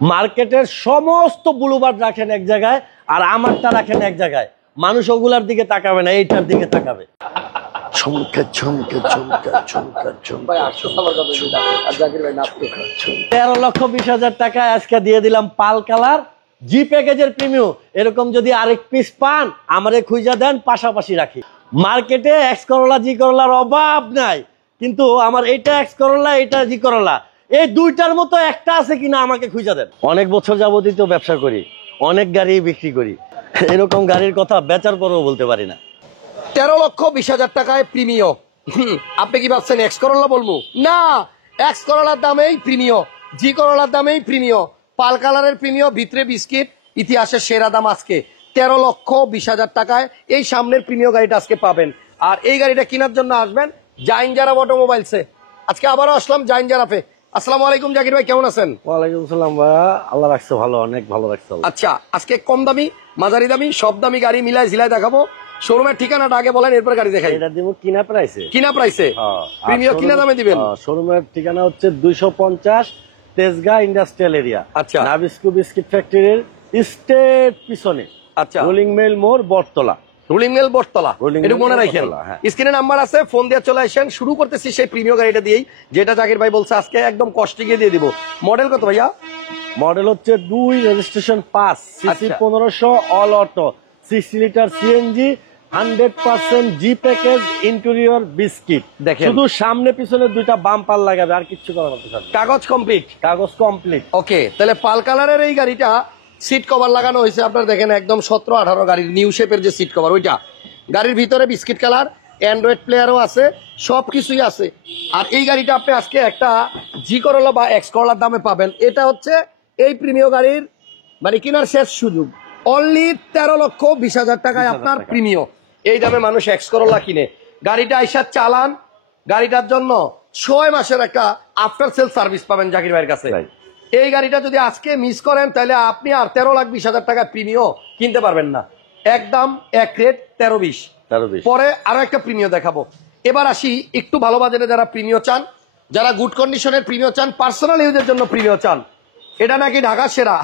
মার্কেটের সমস্ত বুলুবার্ড রাখেন এক জায়গায়, আর আমারটা রাখেন এক জায়গায়। মানুষ ওগুলার দিকে তাকাবে না, এইটার দিকে তাকাবে। ছমকা ছমকা ছমকা ছমকা ছমকা। 13,20,000 টাকা আজকে দিয়ে দিলাম পাল কালার জি প্যাকেজের প্রিমিয়াম। এরকম যদি আরেক পিস পান আমারে খুঁজা দেন, পাশাপাশি রাখি। মার্কেটে এক্স করলা জি করলার অভাব নাই, কিন্তু আমার এইটা এক্স করলা, এটা জি করলা, এই দুইটার মতো একটা আছে কিনা আমাকে খুঁজা দেন। অনেক বছর যাবতই তো ব্যবসা করি, অনেক গাড়ি বিক্রি করি, এরকম গাড়ির কথা বেচার পরেও বলতে পারি না। 13,20,000 টাকায় প্রিমিয়াম। আপনি কি ভাবছেন এক্স করলা বলবো? না, এক্স করলার দামেই প্রিমিয়াম, জি করলার দামেই প্রিমিয়াম, পাল কালারের প্রিমিয়াম, ভিতরে বিস্কিট, ইতিহাসের সেরা দাম আজকে 13,20,000 টাকায় এই সামনের প্রিমিয়াম গাড়িটা আজকে পাবেন। আর এই গাড়িটা কেনার জন্য আসবেন জাইন জারাফ অটোমোবাইলসে। আজকে আবারও আসলাম জাইন জারাফে। আসসালামু আলাইকুম জাকির ভাই, কেমন আছেন? ওয়ালাইকুম আসসালাম ভাইয়া, আল্লাহ রাখছে ভালো, অনেক ভালো রাখছে। আচ্ছা, আজকে কম দামি, মাঝারি দামি, সব দামি গাড়ি মিলাই ঝিলাই দেখাবো। শোরুমের ঠিকানাটা আগে বলেন, এরপর গাড়ি দেখাই। এটা দিব কিনা প্রাইসে। কিনা প্রাইসে প্রিমিয়াম কিনা দামে দিবেন? শোরুমের ঠিকানা হচ্ছে 250 তেজগাঁ ইন্ডাস্ট্রিয়াল এরিয়া। আচ্ছা, নাবিস্কু বিস্কিট ফ্যাক্টরির স্টেট পিছনে। আচ্ছা, রোলিং মেল মোড়, বটতলা। রোলিং মেল বটতলা, এটা মনে রাখেন। স্ক্রিনে নাম্বার আছে, ফোন দিয়ে চলে আসেন। শুরু করতেছি সেই প্রিমিয়াম গাড়িটা দিয়েই, যেটা জাকির ভাই বলছে আজকে একদম কষ্টে গিয়ে দিয়ে দিব। মডেল কত ভাইয়া? মডেল হচ্ছে 2, registration 5, CC 1500, all auto, 60 litre CNG, 100% জি প্যাকেজ, ইন্টেরিয়র বিস্কিট। দেখেন শুধু সামনে পিছনে দুইটা বাম্পার লাগাবে, আর কিছু করার মতো। কাগজ কমপ্লিট, কাগজ কমপ্লিট। ওকে, তাহলে পাল কালারের এই গাড়িটা সিট কভার লাগানো হয়েছে আপনারা দেখেন, একদম 17-18 গাড়ির নিউ শেপের যে সিট কভার ওইটা। গাড়ির ভিতরে বিস্কিট কালার, অ্যান্ড্রয়েড প্লেয়ারও আছে, সবকিছুই আছে। আর এই গাড়িটা আপনি আজকে একটা জি করলা বা এক্স করলার দামে পাবেন। এটা হচ্ছে এই প্রিমিয়াম গাড়ির মানে কেনার শেষ সুযোগ। অনলি 13,20,000 টাকায় আপনার প্রিমিয়াম। এই দামে মানুষ এক্স করলা কিনে। গাড়িটা আইসা চালান, গাড়িটার জন্য 6 মাসের একটা আফটার সেল সার্ভিস পাবেন জাকির ভাইয়ের কাছে। এই গাড়িটা যদি আজকে মিস করেন তাহলে আপনি আর 13,20,000 টাকা প্রিমিয়াম কিনতে পারবেন না। একদম এক রেট 13,20। পরে আরো একটা প্রিমিয়াম দেখাবো। এবার আসি একটু ভালো বাজারে যারা প্রিমিয়াম চান, যারা গুড কন্ডিশনের প্রিমিয়াম চান, পার্সোনাল ইউজের জন্য প্রিমিয়াম চান। এটা নাকি ঢাকার সেরা।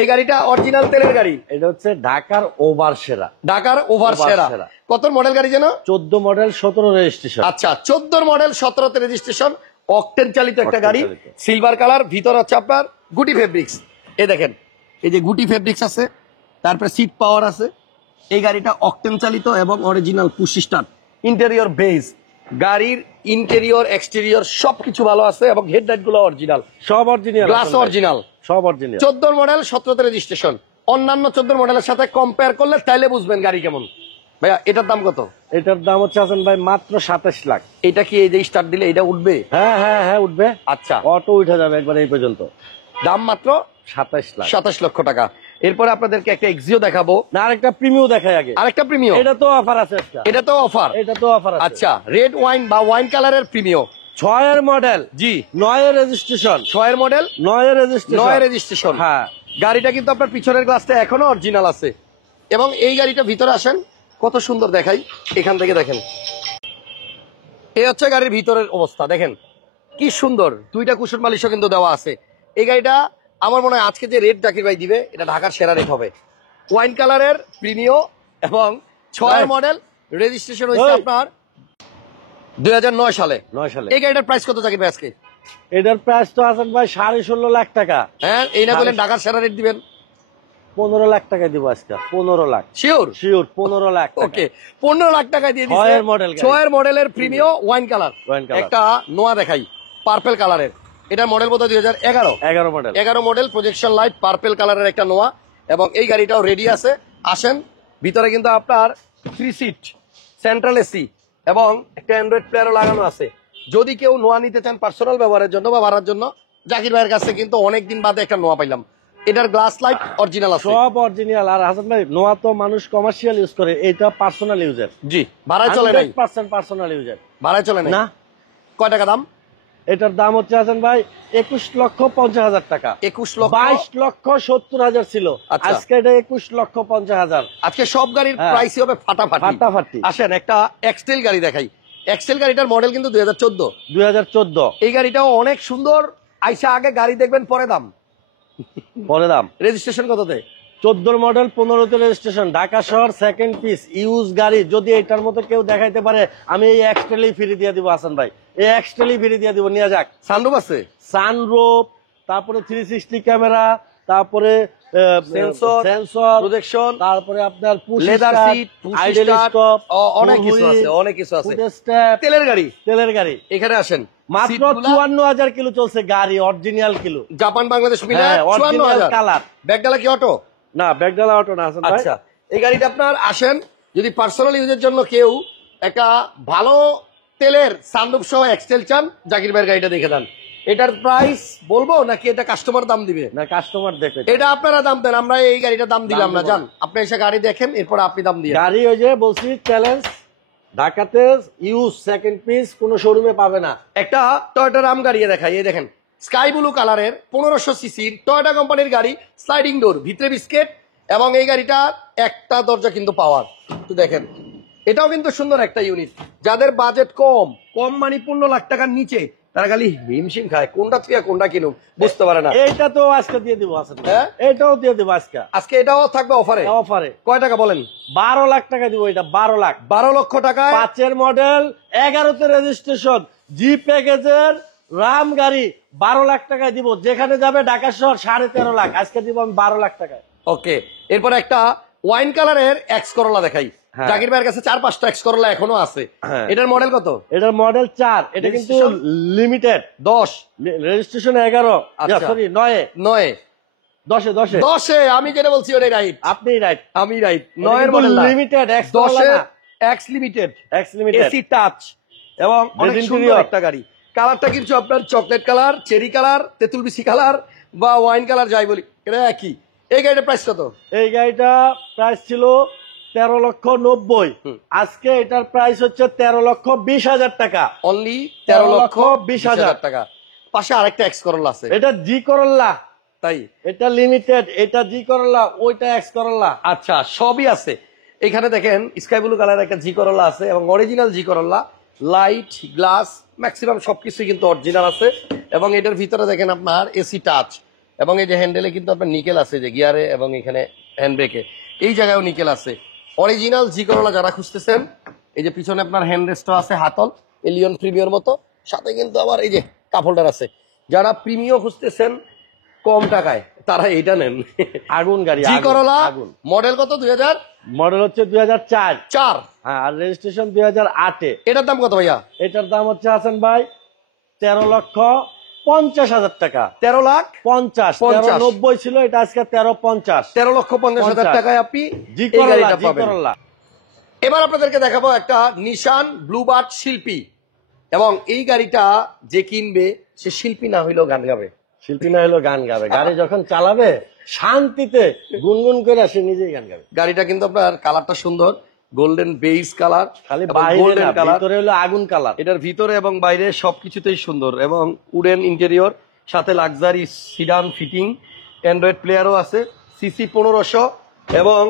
এই গাড়িটা অরিজিনাল তেলের গাড়ি। এটা হচ্ছে ঢাকার ওভার সেরা। ঢাকার ওভার সেরা। কত মডেল গাড়ি যেন? 14 মডেল 17 রেজিস্ট্রেশন। আচ্ছা, 14 মডেল 17তে রেজিস্ট্রেশন, অকটেন চালিত একটা গাড়ি, সিলভার কালার, ভিতর হচ্ছে আপনার গুটি ফেব্রিক্স। এই দেখেন, এই যে গুটি ফেব্রিক্স আছে, তারপরে সিট পাওয়ার আছে। এই গাড়িটা অকটেন চালিত এবং original push start, interior beige. গাড়ির ইন্টেরিয়র এক্সটেরিয়র সবকিছু ভালো আছে এবং হেডলাইট গুলো অরিজিনাল, সব অরিজিনাল, গ্লাস অরিজিনাল, সব অরিজিনাল। 14 মডেল 17তে রেজিস্ট্রেশন। অন্যান্য 14 মডেলের সাথে কম্পেয়ার করলে তাইলে বুঝবেন গাড়ি কেমন। ভাইয়া এটার দাম কত? এটার দাম হচ্ছে হাসান ভাই মাত্র 27 লাখ। এটা কি এই যে স্টার্ট দিলে এটা উঠবে? হ্যাঁ হ্যাঁ হ্যাঁ উঠবে। আচ্ছা, অটো উঠে যাবে একবার। এই পর্যন্ত দাম মাত্র 27 লাখ, 27 লক্ষ টাকা। এরপরে আপনাদেরকে একটা এক্সিও দেখাবো না, আরেকটা প্রিমিয়াম দেখাই আগে। আরেকটা প্রিমিয়াম, এটা তো অফার আছে। এটা তো অফার, এটা তো অফার আছে। আচ্ছা, রেড ওয়াইন বা ওয়াইন কালারের প্রিমিয়াম, 6 এর মডেল, জি 9 এর রেজিস্ট্রেশন, 6 এর মডেল, 9 এর রেজিস্ট্রেশন, 9 এর রেজিস্ট্রেশন। হ্যাঁ, গাড়িটা কিন্তু আপনার পিছনের গ্লাসটা এখনো অরিজিনাল আছে। এবং এই গাড়িটা ভিতরে আসেন, কত সুন্দর দেখাই। এখান থেকে দেখেন, এই হচ্ছে গাড়ির ভিতরের অবস্থা। দেখেন কি সুন্দর, দুইটা কুশন মালিশও কিন্তু দেওয়া আছে। এই গাড়িটা আমার মনে হয় আজকে যে রেট জাকির ভাই দিবে, এটা ঢাকার সেরা রেট হবে। ওয়াইন কালারের প্রিমিয়াম এবং 6 মডেল, রেজিস্ট্রেশন হয়েছে আপনার 2009 সালে। এই গাড়িটার প্রাইস কত জাকির ভাই আজকে? এটার প্রাইস তো হাসান ভাই 16.5 লাখ টাকা। হ্যাঁ, এই না বলেন ঢাকার সেরা রেট দিবেন। 15 লাখ টাকা দিব আজকে। 15 লাখ শিওর? শিওর 15 লাখ। ওকে, 15 লাখ টাকায় দিয়ে দিচ্ছি 6 এর মডেলের প্রিমিয়াম ওয়াইন কালার। একটা নোয়া দেখাই, পার্পল কালারের। এটার মডেল বোধহয় 2011 model. 11 model, projection light, purple কালারের একটা নোয়া। এবং এই গাড়িটাও রেডি আছে। আসেন, ভিতরে কিন্তু আপনার 3 সিট, সেন্ট্রাল এসি এবং একটা অ্যান্ড্রয়েড প্লেয়ারও লাগানো আছে। যদি কেউ নোয়া নিতে চান পার্সোনাল ব্যবহারের জন্য বা ভাড়ার জন্য, জাকির ভাইয়ের কাছে কিন্তু অনেকদিন বাদে একটা নোয়া পাইলাম। এটার গ্লাস লাইট অরিজিনাল আছে, সব অরিজিনাল। আর হাসান ভাই নোয়া তো মানুষ কমার্শিয়াল ইউজ করে, এটা পার্সোনাল ইউজার। জি, ভাড়ায় চলে নাই, 100% পার্সোনাল ইউজার, ভাড়ায় চলে নাই। না, কয় টাকা দাম? এটার দাম হচ্ছে হাসান ভাই 21,50,000 টাকা। 22,70,000 ছিল, আজকে এটা 21,50,000। আজকে সব গাড়ির প্রাইস হবে ফাটাফাটি। আসেন একটা এক্সটেল গাড়ি দেখাই। এক্সেল গাড়িটার মডেল কিন্তু 2014। এই গাড়িটাও অনেক সুন্দর। আইসা আগে গাড়ি দেখবেন, পরে দাম। পরে দাম রেজিস্ট্রেশন কততে? 14 মডেল 15তে রেজিস্ট্রেশন, ঢাকা শহর, সেকেন্ড পিস, ইউজ গাড়ি। যদি এটার মতো কেউ দেখাইতে পারে আমি এই এক্সট্রালি ফ্রি দিয়ে দিব হাসান ভাই, এই এক্সট্রালি ফ্রি দিয়ে দিব, নিয়ে যাক। সানরুফ আছে, সানরুফ, তারপরে 360 ক্যামেরা, তারপরে সেন্সর প্রজেকশন, তারপরে আপনার লেদার সিট, আইডল স্টপ, অনেক কিছু আছে, অনেক কিছু আছে। স্টেপ, তেলের গাড়ি, তেলের গাড়ি। এখানে আসেন, মাত্র 54,000 কিলো চলছে গাড়ি, অরিজিনাল কিলো, জাপান বাংলাদেশ মিলে হ্যাঁ, অরিজিনাল 54,000 কালার। ব্যাগডালা কি অটো? না, ব্যাগডালা অটো না হাসান ভাই। আচ্ছা, এই গাড়িটা আপনার আসেন যদি পার্সোনাল ইউজের জন্য কেউ একটা ভালো তেলের সানরুফ সহ এক্সটেল চান, জাকির ভাইয়ের গাড়িটা দেখে দেন। এটার প্রাইস বলবো নাকি এটা কাস্টমার দাম দিবে? না, কাস্টমার দেখে। এটা আপনারা দাম দেন, আমরা এই গাড়িটা দাম দিলাম না, জান আপনি এসে গাড়ি দেখেন, এরপর আপনি দাম দিয়ে। গাড়ি ওই যে বলছি চ্যালেঞ্জ, ঢাকাতে ইউজ সেকেন্ড পিস কোনো শোরুমে পাবে না। একটা টয়োটা রাম গাড়ি দেখাই, এই দেখেন স্কাই ব্লু কালারের 1500 সিসির টয়োটা কোম্পানির গাড়ি, স্লাইডিং ডোর, ভিতরে বিস্কেট, এবং এই গাড়িটা একটা দরজা কিন্তু পাওয়ার। তো দেখেন এটাও কিন্তু সুন্দর একটা ইউনিট। যাদের বাজেট কম কম মানে 15 লাখ টাকার নিচে, তারা খালি হিমশিম খায় কোনটা থেকে কোনটা কিনুম বুঝতে পারে না। এইটা তো আজকে দিয়ে দিব হাসান ভাই, হ্যাঁ? এইটাও দিয়ে দিব আজকে। আজকে এটাও থাকবে অফারে। অফারে কয় টাকা বলেন? 12 লাখ টাকা দিব এটা, 12 লাখ। 12 লক্ষ টাকায় 5 মডেল, 11তে রেজিস্ট্রেশন, জি প্যাকেজের রাম গাড়ি 12 লাখ টাকায় দিব। যেখানে যাবে ঢাকা শহর 13.5 লাখ, আজকে দিব আমি 12 লাখ টাকায়। ওকে, এরপর একটা ওয়াইন কালারের এক্স করোলা দেখাই। হ্যাঁ। জাকির ভাইয়ের কাছে 4-5টা এক্স করোলা এখনো আছে। হ্যাঁ। এটার মডেল কত? এটার মডেল 4, এটা কিন্তু Registration? লিমিটেড। 10, রেজিস্ট্রেশন 11, আচ্ছা। সরি 9, 9, 10 10 আমি যেটা বলছি ওটাই রাইট, আপনি রাইট। আমি রাইট। 9 এর মডেল লিমিটেড, এক্স 10 না, x limited, x limited, AC touch, এবং অনেক Resin সুন্দর interior। একটা গাড়ি। কালারটা কিন্তু আপনার চকলেট কালার, চেরি কালার, তেঁতুল বিচি কালার বা ওয়াইন কালার যাই বলি, এটা একই। এই গাড়িটার প্রাইস কত? এই গাড়িটা প্রাইস ছিল 13,90,000, আজকে এটার প্রাইস হচ্ছে 13,20,000 টাকা। অনলি 13,20,000 13,20,000 টাকা। পাশে আরেকটা এক্স করোলা আছে, এটা জি করল্লা, তাই? এটা লিমিটেড, এটা জি করল্লা, ওইটা এক্স করল্লা। আচ্ছা, সবই আছে এখানে। দেখেন স্কাই ব্লু কালার একটা জি করোলা আছে, এবং অরিজিনাল জি করোলা, লাইট, গ্লাস, ম্যাক্সিমাম সবকিছু কিন্তু অরিজিনাল আছে। এবং এটার ভিতরে দেখেন আপনার এসি টাচ, এবং এই যে হ্যান্ডেলে কিন্তু আপনার নিকেল আছে, যে গিয়ারে এবং এখানে হ্যান্ড ব্রেকে এই জায়গায়ও নিকেল আছে। অরিজিনাল জি করোলা যারা খুঁজতেছেন, এই যে পিছনে আপনার হ্যান্ড রেস্টও আছে, হাতল এলিয়ন প্রিমিয়র মতো, সাথে কিন্তু আবার এই যে কাপ হোল্ডার আছে। যারা প্রিমিয় খুঁজতেছেন কম টাকায়, তারা এইটা নেন। আগুন গাড়ি, জি করোলা আগুন। মডেল কত? 2004। মডেল হচ্ছে 2004, হ্যাঁ, আর রেজিস্ট্রেশন 2008-এ। এটার দাম কত ভাইয়া? এটার দাম হচ্ছে হাসান ভাই 13,50,000 টাকা। 13,50,000 13,90 ছিল, এটা আজকে 13,50,000। 13,50,000 টাকায় আপনি জি এই করল্লা, গাড়িটা জি পাবেন। করল্লা। এবার আপনাদেরকে দেখাবো একটা নিশান ব্লুবার্ড শিল্পী, এবং এই গাড়িটা যে কিনবে সে শিল্পী না হইলেও গান গাবে। শিল্পী না হলেও গান গাবে, গাড়ি যখন চালাবে শান্তিতে গুনগুন করে সে নিজেই গান গাবে। গাড়িটা কিন্তু আপনার কালারটা সুন্দর, গোল্ডেন বেজ কালার, খালি গোল্ডেন গোল্ডেন কালার। ভিতরে হলো আগুন কালার। এটার ভিতরে এবং বাইরে সবকিছুতেই সুন্দর, এবং উডেন ইন্টেরিয়র, সাথে লাক্সারি সিডান ফিটিং, অ্যান্ড্রয়েড প্লেয়ারও আছে, সিসি 1500, এবং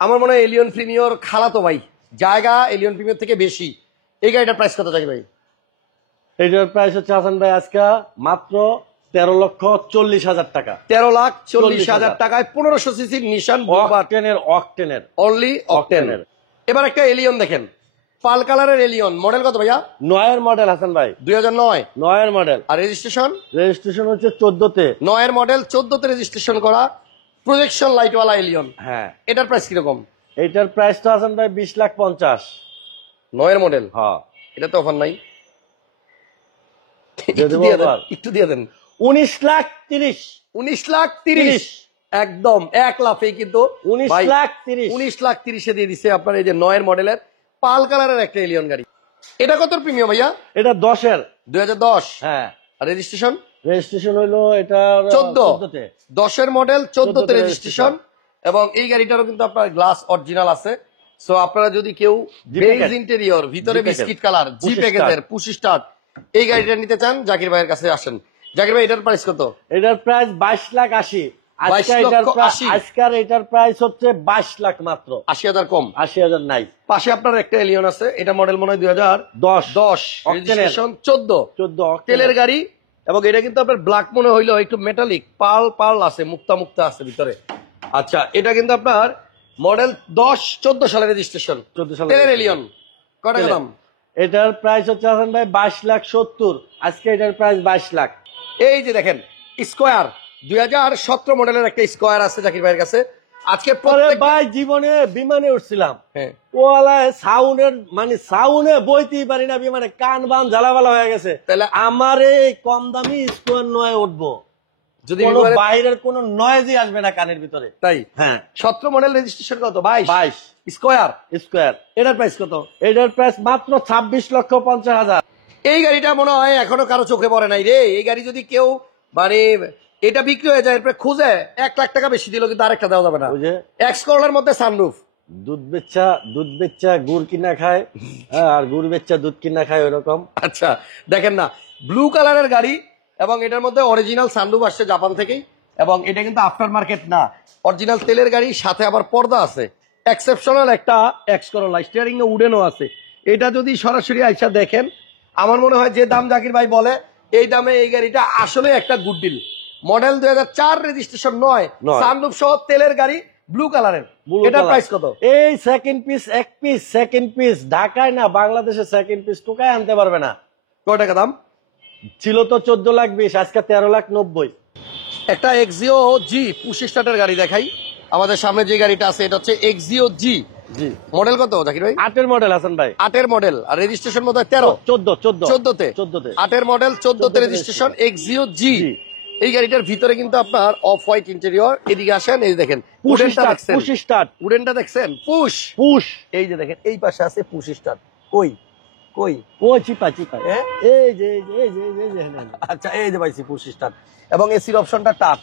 আমার মনে হয় এলিয়ন প্রিমিয়র খালাতো ভাই, জায়গা এলিয়ন প্রিমিয়র থেকে বেশি। এই গাড়িটার প্রাইস কত থাকে ভাই? এটার প্রাইস হচ্ছে হাসান ভাই আজকে মাত্র 13,40,000 টাকা। 13,40,000 টাকায় 1500 সিসির নিশান ব্লুবার্ড, অকটেনের অনলি অকটেনের। এবার একটা এলিয়ন দেখেন, পাল কালারের এলিয়ন, মডেল কত ভাইয়া? 9-এর মডেল হাসান ভাই, 2009। 9-এর মডেল, আর রেজিস্ট্রেশন? রেজিস্ট্রেশন হচ্ছে 14-তে। 9-এর মডেল, 14তে রেজিস্ট্রেশন করা, প্রজেকশন লাইটওয়ালা এলিয়ন। হ্যাঁ, এটার প্রাইস কিরকম? এটার প্রাইস তো হাসান ভাই 20,50,000। 9-এর মডেল, হ্যাঁ, এটা তো অফার নাই, দিয়ে দেবো আবার। একটু দিয়ে দেন। 19,30,000। 19,30,000 একদম এক লাফে কিন্তু 19,30,000 19,30,000 দিয়ে দিছে আপনার এই যে 9-এর মডেলের পাল কালারের একটা এলিয়ন গাড়ি। এটা কত প্রিমিয়াম ভাইয়া? এটা 10-এর। 2010। হ্যাঁ, আর রেজিস্ট্রেশন? রেজিস্ট্রেশন হইলো এটা 14-তে। 10-এর মডেল, 14তে রেজিস্ট্রেশন, এবং এই গাড়িটারও কিন্তু আপনার গ্লাস অরিজিনাল আছে। সো আপনারা যদি কেউ বেজ ইন্টেরিয়র, ভিতরে বিস্কিট কালার, জি প্যাকেজের পুশ স্টার্ট এই গাড়িটা নিতে চান, জাকির ভাইয়ের কাছে আসেন। জাকির ভাই, এটার প্রাইস কত? এটার প্রাইস 22,80,000। 22,80,000 আজকের এটার প্রাইস হচ্ছে 22 লাখ মাত্র। 80,000 কম। 80,000 নাই। পাশে আপনার একটা এলিয়ন আছে, এটা মডেল মনে হয় 2010। রেজিস্ট্রেশন 14। 14 তেলের গাড়ি, এবং এটা কিন্তু আপনার ব্ল্যাক মনে হইলেও একটু মেটালিক পার্ল পার্ল আছে, মুক্তা মুক্তা আছে ভিতরে। আচ্ছা, এটা কিন্তু আপনার মডেল 10-14 সালের রেজিস্ট্রেশন, 14 সালের তেলের এলিয়ন। কত টাকা দাম? এটার প্রাইস হচ্ছে হাসান ভাই 22,70,000, আজকে এটার প্রাইস 22 লাখ। এই যে দেখেন স্কোয়ার 2017 মডেলের একটা স্কোয়ার আছে জাকির ভাইয়ের কাছে। আজকে ভাই জীবনে বিমানে উঠছিলাম, হ্যাঁ ওয়ালায় সাউন্ডের মানে সাউন্ডে বইতেই পারি না বিমানে, কান বান জ্বালাবালা হয়ে গেছে। তাহলে আমার এই কম দামি স্কোয়ার নয় উঠবো, যদি বাইরের কোনো নয়েজই আসবে না কানের ভিতরে। তাই হ্যাঁ 17 মডেল রেজিস্ট্রেশন কত? 22 স্কোয়ার। স্কোয়ার এটার প্রাইস কত? এটার প্রাইস মাত্র 26,50,000। এই গাড়িটা মনে হয় এখনো কারো চোখে পড়ে নাই রে। এই গাড়ি যদি কেউ মানে এটা বিক্রি হয়ে যায় এরপরে খুঁজে 1 লাখ টাকা বেশি দিল কিন্তু আরেকটা দেওয়া যাবে না। এক্স করলার মধ্যে সানরুফ। দুধ বেচ্চা গুড় কিনা খায়, আর গুড় বেচ্চা দুধ কিনা খায় ওরকম। আচ্ছা দেখেন না, ব্লু কালারের গাড়ি এবং এটার মধ্যে অরিজিনাল সানরুফ আসছে জাপান থেকেই, এবং এটা কিন্তু আফটার মার্কেট না, অরিজিনাল তেলের গাড়ি, সাথে আবার পর্দা আছে। এক্সেপশনাল একটা এক্স করলা, স্টিয়ারিং এ উডেনও আছে। এটা যদি সরাসরি আইসা দেখেন, আমার মনে হয় যে দাম জাকির ভাই বলে এই দামে এই গাড়িটা আসলে একটা গুড ডিল। মডেল 2004 রেজিস্ট্রেশন নয়, সানরুফ সহ তেলের গাড়ি, ব্লু কালারের। এটা প্রাইস কত? এই সেকেন্ড পিস ঢাকায় না বাংলাদেশে সেকেন্ড পিস টোকায় আনতে পারবে না। কত টাকা দাম ছিল তো 14,20,000, আজকে 13,90,000। একটা এক্সিও জি পুশ স্টার্টের গাড়ি দেখাই। আমাদের সামনে যে গাড়িটা আছে এটা হচ্ছে এক্সিও জি। জি মডেল কত জাকির ভাই? 8 মডেল হাসান ভাই। 8 মডেল, আর রেজিস্ট্রেশন মতো 13 14 তে 8 মডেল 14 তে রেজিস্ট্রেশন এক্সিও জি। এই গাড়িটার ভিতরে কিন্তু আপনার অফ হোয়াইট ইন্টেরিয়র। এদিকে আসেন, এই দেখেন উডেনটা দেখছেন, পুশ স্টার্ট, উডেনটা দেখছেন, পুশ। এই যে দেখেন এই পাশে আছে পুশ স্টার্ট। কই ও চিপা হ্যাঁ এই যে আচ্ছা এই যে পাইছি পুশ স্টার্ট, এবং এসির অপশনটা টাচ।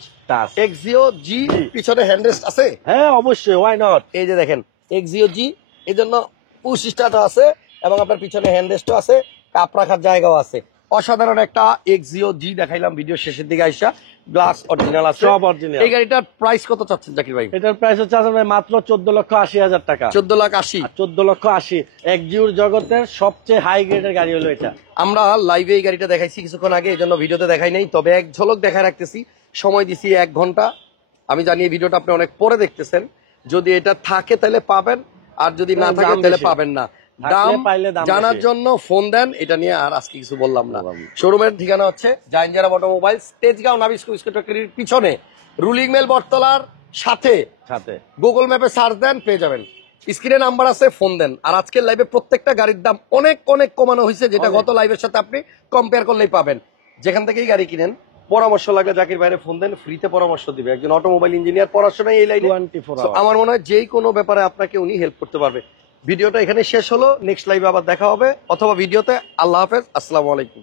এক্সিও জি পিছনে হ্যান্ডরেস্ট আছে। হ্যাঁ অবশ্যই, ওয়াই নট। এই যে দেখেন এক্সিও জি, এই জন্য পুশ স্টার্টও আছে এবং আপনার পিছনে হ্যান্ডরেস্টও আছে, কাপ রাখার জায়গাও আছে। অসাধারণ একটা এক্সিও জি দেখাইলাম ভিডিও শেষের দিকে আইসা। গ্লাস অরিজিনাল আছে, সব অরিজিনাল। এই গাড়িটার প্রাইস কত চাচ্ছেন জাকির ভাই? এটার প্রাইস হচ্ছে হাসান ভাই মাত্র 14,80,000 টাকা। 14,80,000। 14,80,000 একজিউর জগতের সবচেয়ে হাই গ্রেডের গাড়ি হলো এটা। আমরা লাইভে এই গাড়িটা দেখাইছি কিছুক্ষণ আগে, এই জন্য ভিডিওতে দেখাই নাই, তবে এক ঝলক দেখায় রাখতেছি। সময় দিছি 1 ঘন্টা। আমি জানি এই ভিডিওটা আপনি অনেক পরে দেখতেছেন। যদি এটা থাকে তাহলে পাবেন, আর যদি না থাকে তাহলে পাবেন না। দাম জানার জন্য ফোন দেন, এটা নিয়ে আর আজকে কিছু বললাম না। শোরুমের ঠিকানা হচ্ছে জাইনজারা অটোমোবাইলস, তেজগাঁও নাবিস্কো বিস্কুট ফ্যাক্টরির পিছনে, রুলিং মেল বটতলার সাথে। গুগল ম্যাপে সার্চ দেন, পেয়ে যাবেন। স্ক্রিনে নাম্বার আছে, ফোন দেন। আর আজকের লাইভে প্রত্যেকটা গাড়ির দাম অনেক অনেক কমানো হয়েছে, যেটা গত লাইভের সাথে আপনি কম্পেয়ার করলেই পাবেন। যেখান থেকেই গাড়ি কিনেন, পরামর্শ লাগলে জাকির ভাইরে ফোন দেন, ফ্রিতে পরামর্শ দিবে। একজন অটোমোবাইল ইঞ্জিনিয়ার, পড়াশোনায় এই লাইনে 24 আওয়ার। আমার মনে হয় যেই কোনো ব্যাপারে আপনাকে উনি হেল্প করতে পারবে। ভিডিওটা এখানে শেষ হলো, নেক্সট লাইভে আবার দেখা হবে, অথবা ভিডিওতে। আল্লাহ হাফেজ, আসসালামু আলাইকুম।